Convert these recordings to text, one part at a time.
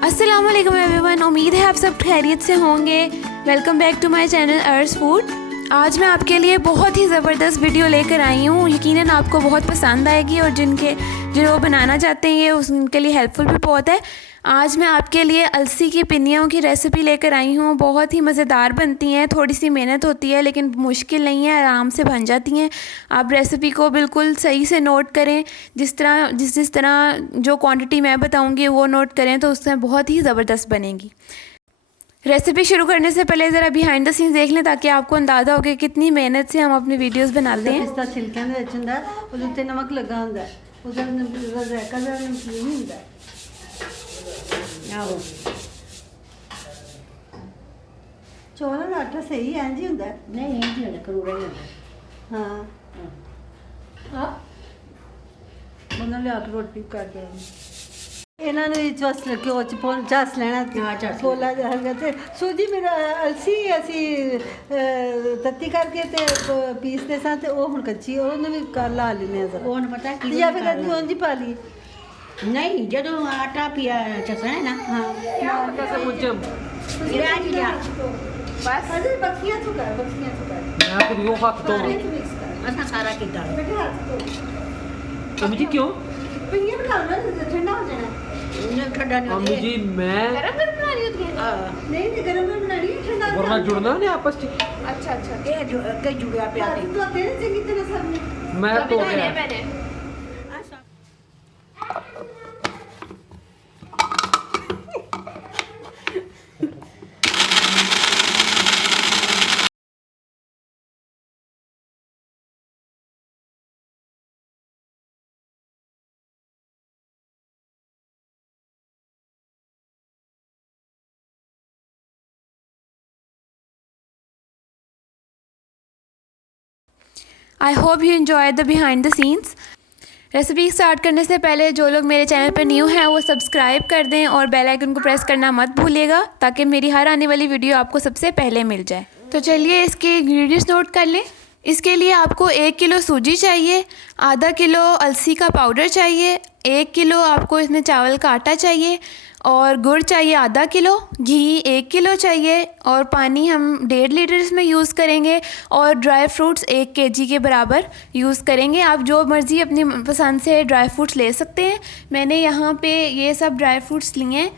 अस्सलाम वालेकुम एवरीवन, उम्मीद है आप सब खैरियत से होंगे। Welcome back to my channel अर्स फूड। आज मैं आपके लिए बहुत ही ज़बरदस्त वीडियो लेकर आई हूँ। यकीनन आपको बहुत पसंद आएगी और जो बनाना चाहते हैं ये उनके लिए हेल्पफुल भी बहुत है। आज मैं आपके लिए अलसी की पिन्नियों की रेसिपी लेकर आई हूँ। बहुत ही मज़ेदार बनती हैं, थोड़ी सी मेहनत होती है लेकिन मुश्किल नहीं है, आराम से बन जाती हैं। आप रेसिपी को बिल्कुल सही से नोट करें, जिस तरह जो क्वांटिटी मैं बताऊँगी वो नोट करें तो उससे बहुत ही ज़बरदस्त बनेगी। रेसिपी शुरू करने से पहले ज़रा बिहाइंड द सीन्स देख लें ताकि आपको अंदाज़ा हो कि कितनी मेहनत से हम अपनी वीडियोस बनाते हैं। पिस्ता छिलके ਦੇ ਵਿੱਚ ਹੁੰਦਾ ਉਹਦੇ ਉੱਤੇ ਨਮਕ ਲੱਗਾ ਹੁੰਦਾ ਉਹਦਾ ਜ਼ਾਇਕਾ ਦਾ ਨਮਕੀਨ ਹੁੰਦਾ ਆਹੋ ਚੌਲਾਂ ਦਾ ਆਟਾ ਸਹੀ ਇੰਜ ਹੀ ਹੁੰਦਾ ਨਹੀਂ ਇੰਜ ਹੀ ਹੁੰਦਾ ਕਰੂੜਾ ਹੀ ਹੁੰਦਾ ਹਾਂ ਉਹਨਾਂ ਲਿਆ ਕੇ ਰੋਟੀ ਕਰਕੇ ਇਹਨਾਂ ਨੂੰ ਇਸ ਵਾਸਤੇ ਘਿਓ ਚ ਪਹੁੰਚਾਸ ਲੈਣਾ ਛੋਲਾ ਜਿਹਾ ਤੇ ਸੂਜੀ ਮੇਰਾ ਅਲਸੀ ਅਸੀਂ ਤੱਤੀ ਕਰਕੇ ਤੇ ਪੀਸਦੇ ਸਾਂ ਤੇ ਉਹ ਹੁਣ ਕੱਚੀ ਉਹਨੂੰ ਵੀ ਕਰ ਲਾ ਲੈਨੇ ਆ ਉਹ ਨੂੰ ਪਤਾ ਕੀ ਜਾਂ ਫਿਰ ਕਦੀ ਉਂਝ ਪਾ ਲਈ ਨਹੀਂ ਜਦੋਂ ਆਟਾ ਪਿਆ ਚਸਣਾ ਹੈ ਨਾ ਹਾਂ कैसे मुझे ਗਿਰਾ ਜੀ ਜਾ ਬਸ ਅਜੇ ਬੱਕੀਆਂ ਤੋਂ ਕਰ मैं तो यो हाथ तो ਮਿਕਸ ਕਰ ਅਸਾਂ ਸਾਰਾ ਕੀਤਾ ਬੇਟੇ ਹੱਥ ਤੋਂ अम्मी जी क्यों ਪਈਏ ਬਣਾ ਲਓ ਠੰਡਾ ਹੋ ਜਾਣਾ ਉਹਨੇ ਠੰਡਾ ਨਹੀਂ अम्मी जी मैं गरम बना रही होती है। ਨਹੀਂ ਤੇ ਗਰਮ में बनानी है ठंडा वरना जुड़ना नहीं आपस में अच्छा अच्छा, ਇਹ ਕਈ ਜੁੜਿਆ ਪਿਆ ਤੇ तो तेरे चंगी तरह सब मैं तो गया मैंने I hope you enjoy the behind the scenes. Recipe start करने से पहले जो लोग मेरे चैनल पर न्यू हैं वो सब्सक्राइब कर दें और बेल आइकन को प्रेस करना मत भूलिएगा ताकि मेरी हर आने वाली वीडियो आपको सबसे पहले मिल जाए। तो चलिए इसके इंग्रेडिएंट्स नोट कर लें। इसके लिए आपको 1 किलो सूजी चाहिए, आधा किलो अलसी का पाउडर चाहिए, 1 किलो आपको इसमें चावल का आटा चाहिए और गुड़ चाहिए आधा किलो, घी 1 किलो चाहिए और पानी हम 1.5 लीटर इसमें यूज़ करेंगे और ड्राई फ्रूट्स 1 केजी के बराबर यूज़ करेंगे। आप जो मर्ज़ी अपनी पसंद से ड्राई फ्रूट्स ले सकते हैं। मैंने यहाँ पे ये सब ड्राई फ्रूट्स लिए हैं।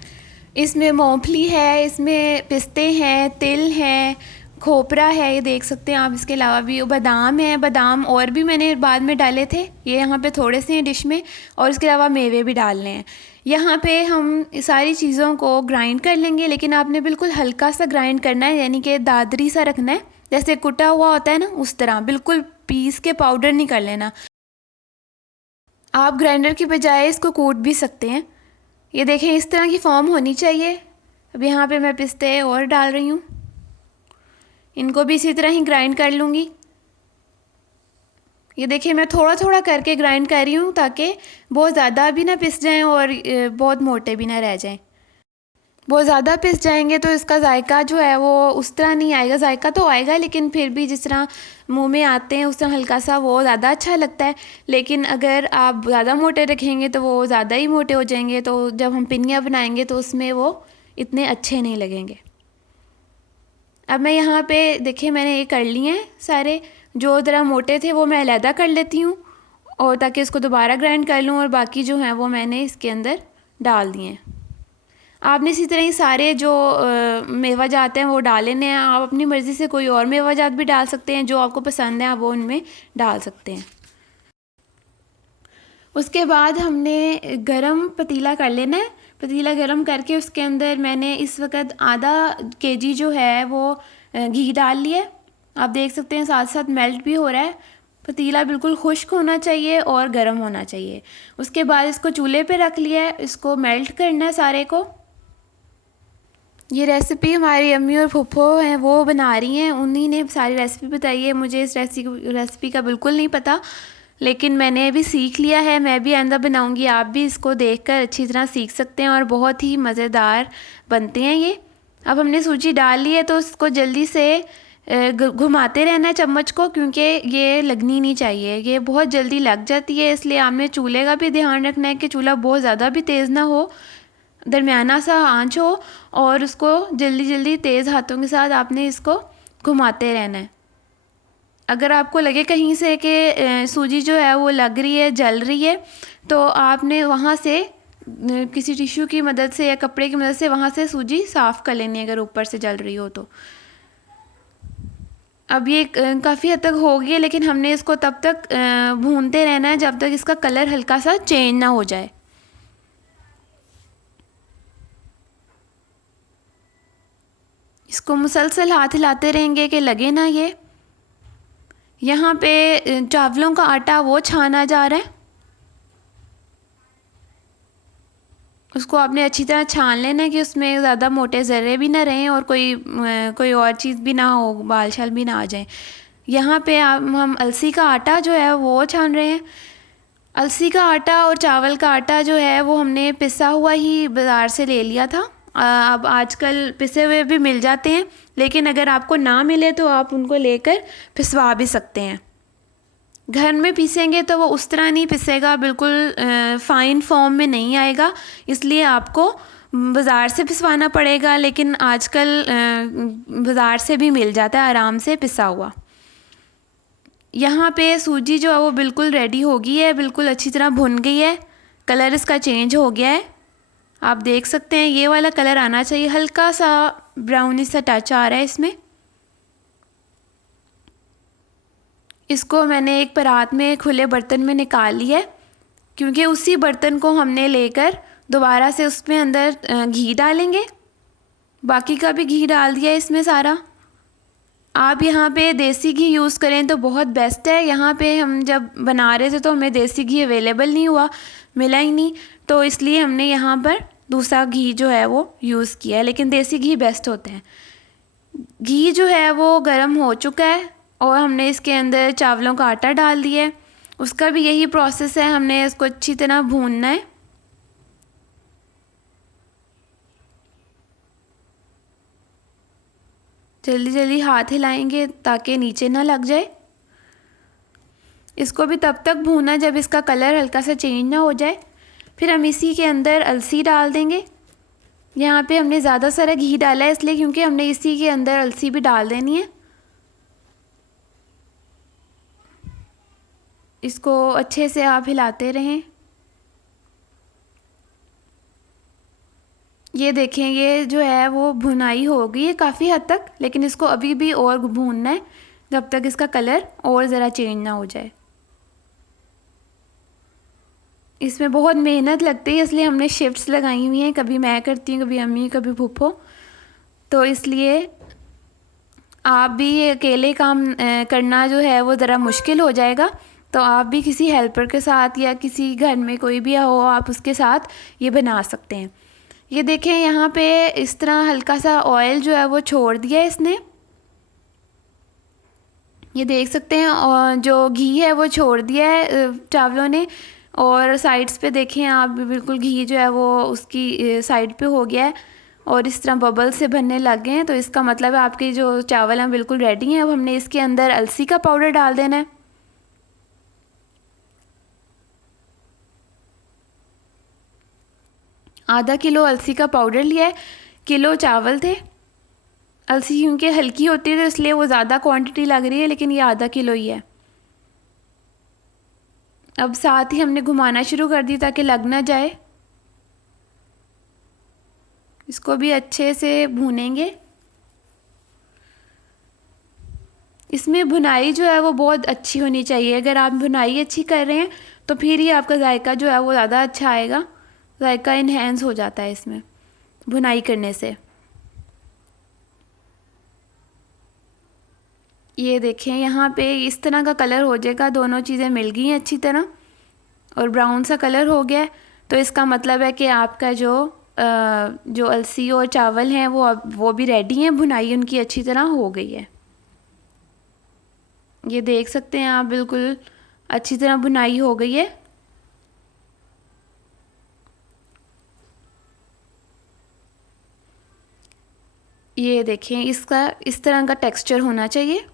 इसमें मूंगफली है, इसमें पिस्ते हैं, तिल हैं, खोपरा है, ये देख सकते हैं आप। इसके अलावा भी बादाम है, बादाम और भी मैंने बाद में डाले थे, ये यहाँ पे थोड़े से हैं डिश में, और इसके अलावा मेवे भी डालने हैं। यहाँ पे हम सारी चीज़ों को ग्राइंड कर लेंगे, लेकिन आपने बिल्कुल हल्का सा ग्राइंड करना है, यानी कि दादरी सा रखना है, जैसे कुटा हुआ होता है ना उस तरह, बिल्कुल पीस के पाउडर नहीं कर लेना। आप ग्राइंडर की बजाय इसको कूट भी सकते हैं। ये देखें इस तरह की फॉर्म होनी चाहिए। अब यहाँ पे मैं पिस्ते और डाल रही हूँ, इनको भी इसी तरह ही ग्राइंड कर लूँगी। ये देखिए मैं थोड़ा थोड़ा करके ग्राइंड कर रही हूँ ताकि बहुत ज़्यादा भी ना पिस जाएं और बहुत मोटे भी ना रह जाएं। बहुत ज़्यादा पिस जाएंगे तो इसका जायका जो है वो उस तरह नहीं आएगा। जायका तो आएगा लेकिन फिर भी जिस तरह मुंह में आते हैं उस तरह हल्का सा वो ज़्यादा अच्छा लगता है। लेकिन अगर आप ज़्यादा मोटे रखेंगे तो वो ज़्यादा ही मोटे हो जाएंगे, तो जब हम पिन्नियाँ बनाएंगे तो उसमें वो इतने अच्छे नहीं लगेंगे। अब मैं यहाँ पे देखिए मैंने ये कर लिए हैं सारे, जो ज़रा मोटे थे वो मैं अलहदा कर लेती हूँ और ताकि इसको दोबारा ग्राइंड कर लूँ, और बाकी जो हैं वो मैंने इसके अंदर डाल दिए हैं। आपने इसी तरह ही सारे जो मेवा जाते हैं वो डाल लेने हैं। आप अपनी मर्ज़ी से कोई और मेवा जात भी डाल सकते हैं, जो आपको पसंद है आप वो उनमें डाल सकते हैं। उसके बाद हमने गरम पतीला कर लेना है। पतीला गरम करके उसके अंदर मैंने इस वक्त आधा केजी जो है वो घी डाल लिया। आप देख सकते हैं साथ साथ मेल्ट भी हो रहा है। पतीला बिल्कुल खुश्क होना चाहिए और गर्म होना चाहिए। उसके बाद इसको चूल्हे पे रख लिया है, इसको मेल्ट करना है सारे को। ये रेसिपी हमारी अम्मी और फूफो हैं वो बना रही हैं, उन्हीं ने सारी रेसिपी बताई है। मुझे इस रेसिपी का बिल्कुल नहीं पता, लेकिन मैंने भी सीख लिया है, मैं भी आइंदा बनाऊंगी। आप भी इसको देखकर अच्छी तरह सीख सकते हैं और बहुत ही मज़ेदार बनते हैं ये। अब हमने सूजी डाल ली है तो इसको जल्दी से घुमाते रहना है चम्मच को, क्योंकि ये लगनी नहीं चाहिए, ये बहुत जल्दी लग जाती है। इसलिए आपने चूल्हे का भी ध्यान रखना है कि चूल्हा बहुत ज़्यादा भी तेज़ ना हो दरमियाना सा आंच हो और उसको जल्दी जल्दी तेज़ हाथों के साथ आपने इसको घुमाते रहना है। अगर आपको लगे कहीं से कि सूजी जो है वो लग रही है, जल रही है, तो आपने वहाँ से किसी टिश्यू की मदद से या कपड़े की मदद से वहाँ से सूजी साफ़ कर लेनी है अगर ऊपर से जल रही हो तो। अब ये काफ़ी हद तक हो गई है, लेकिन हमने इसको तब तक भूनते रहना है जब तक इसका कलर हल्का सा चेंज ना हो जाए। इसको मुसलसल हाथ हिलाते रहेंगे कि लगे ना ये। यहाँ पे चावलों का आटा वो छाना जा रहा है, उसको आपने अच्छी तरह छान लेना है कि उसमें ज़्यादा मोटे ज़र्रे भी ना रहें और कोई और चीज़ भी ना हो, बाल शाल भी ना आ जाएं। यहाँ पे हम अलसी का आटा जो है वो छान रहे हैं। अलसी का आटा और चावल का आटा जो है वो हमने पिसा हुआ ही बाज़ार से ले लिया था। अब आजकल पिसे हुए भी मिल जाते हैं, लेकिन अगर आपको ना मिले तो आप उनको लेकर पिसवा भी सकते हैं। घर में पीसेंगे तो वो उस तरह नहीं पिसेगा, बिल्कुल फ़ाइन फॉर्म में नहीं आएगा, इसलिए आपको बाज़ार से पिसवाना पड़ेगा। लेकिन आजकल बाज़ार से भी मिल जाता है आराम से पिसा हुआ। यहाँ पे सूजी जो है वो बिल्कुल रेडी हो गई है, बिल्कुल अच्छी तरह भुन गई है, कलर इसका चेंज हो गया है। आप देख सकते हैं ये वाला कलर आना चाहिए, हल्का सा ब्राउनी सा टच आ रहा है इसमें। इसको मैंने एक परात में खुले बर्तन में निकाल लिया है, क्योंकि उसी बर्तन को हमने लेकर दोबारा से उसमें अंदर घी डालेंगे। बाकी का भी घी डाल दिया इसमें सारा। आप यहाँ पे देसी घी यूज़ करें तो बहुत बेस्ट है। यहाँ पे हम जब बना रहे थे तो हमें देसी घी अवेलेबल नहीं हुआ, मिला ही नहीं, तो इसलिए हमने यहाँ पर दूसरा घी जो है वो यूज़ किया है, लेकिन देसी घी बेस्ट होते हैं। घी जो है वो गर्म हो चुका है और हमने इसके अंदर चावलों का आटा डाल दिया है। उसका भी यही प्रोसेस है, हमने इसको अच्छी तरह भूनना है। जल्दी जल्दी हाथ हिलाएंगे ताकि नीचे ना लग जाए। इसको भी तब तक भूनना जब इसका कलर हल्का सा चेंज ना हो जाए। फिर हम इसी के अंदर अलसी डाल देंगे। यहाँ पे हमने ज़्यादा सारा घी डाला है इसलिए, क्योंकि हमने इसी के अंदर अलसी भी डाल देनी है। इसको अच्छे से आप हिलाते रहें। ये देखें, ये जो है वो भुनाई हो गई है काफ़ी हद तक, लेकिन इसको अभी भी और भूनना है जब तक इसका कलर और ज़रा चेंज ना हो जाए। इसमें बहुत मेहनत लगती है, इसलिए हमने शिफ्ट्स लगाई हुई हैं, कभी मैं करती हूँ, कभी अम्मी, कभी फूफो। तो इसलिए आप भी ये अकेले काम करना जो है वो ज़रा मुश्किल हो जाएगा, तो आप भी किसी हेल्पर के साथ या किसी घर में कोई भी हो, आप उसके साथ ये बना सकते हैं। ये देखें, यहाँ पे इस तरह हल्का सा ऑयल जो है वो छोड़ दिया है इसने, ये देख सकते हैं। और जो घी है वो छोड़ दिया है चावलों ने, और साइड्स पे देखें आप, बिल्कुल घी जो है वो उसकी साइड पे हो गया है और इस तरह बबल से बनने लग गए हैं। तो इसका मतलब है आपके जो चावल हैं बिल्कुल रेडी हैं। अब हमने इसके अंदर अलसी का पाउडर डाल देना है। आधा किलो अलसी का पाउडर लिया है, किलो चावल थे। अलसी क्योंकि हल्की होती है तो इसलिए वो ज़्यादा क्वांटिटी लग रही है, लेकिन ये आधा किलो ही है। अब साथ ही हमने घुमाना शुरू कर दी ताकि लग ना जाए। इसको भी अच्छे से भूनेंगे। इसमें भुनाई जो है वो बहुत अच्छी होनी चाहिए। अगर आप भुनाई अच्छी कर रहे हैं तो फिर ही आपका जायका जो है वो ज़्यादा अच्छा आएगा, जायका इन्हेंस हो जाता है इसमें भुनाई करने से। ये देखें, यहाँ पे इस तरह का कलर हो जाएगा, दोनों चीज़ें मिल गई हैं अच्छी तरह और ब्राउन सा कलर हो गया है। तो इसका मतलब है कि आपका जो अलसी और चावल हैं वो भी रेडी हैं, भुनाई उनकी अच्छी तरह हो गई है। ये देख सकते हैं आप, बिल्कुल अच्छी तरह भुनाई हो गई है। ये देखें, इसका इस तरह का टेक्सचर होना चाहिए।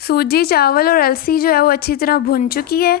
सूजी, चावल और अलसी जो है वो अच्छी तरह भुन चुकी है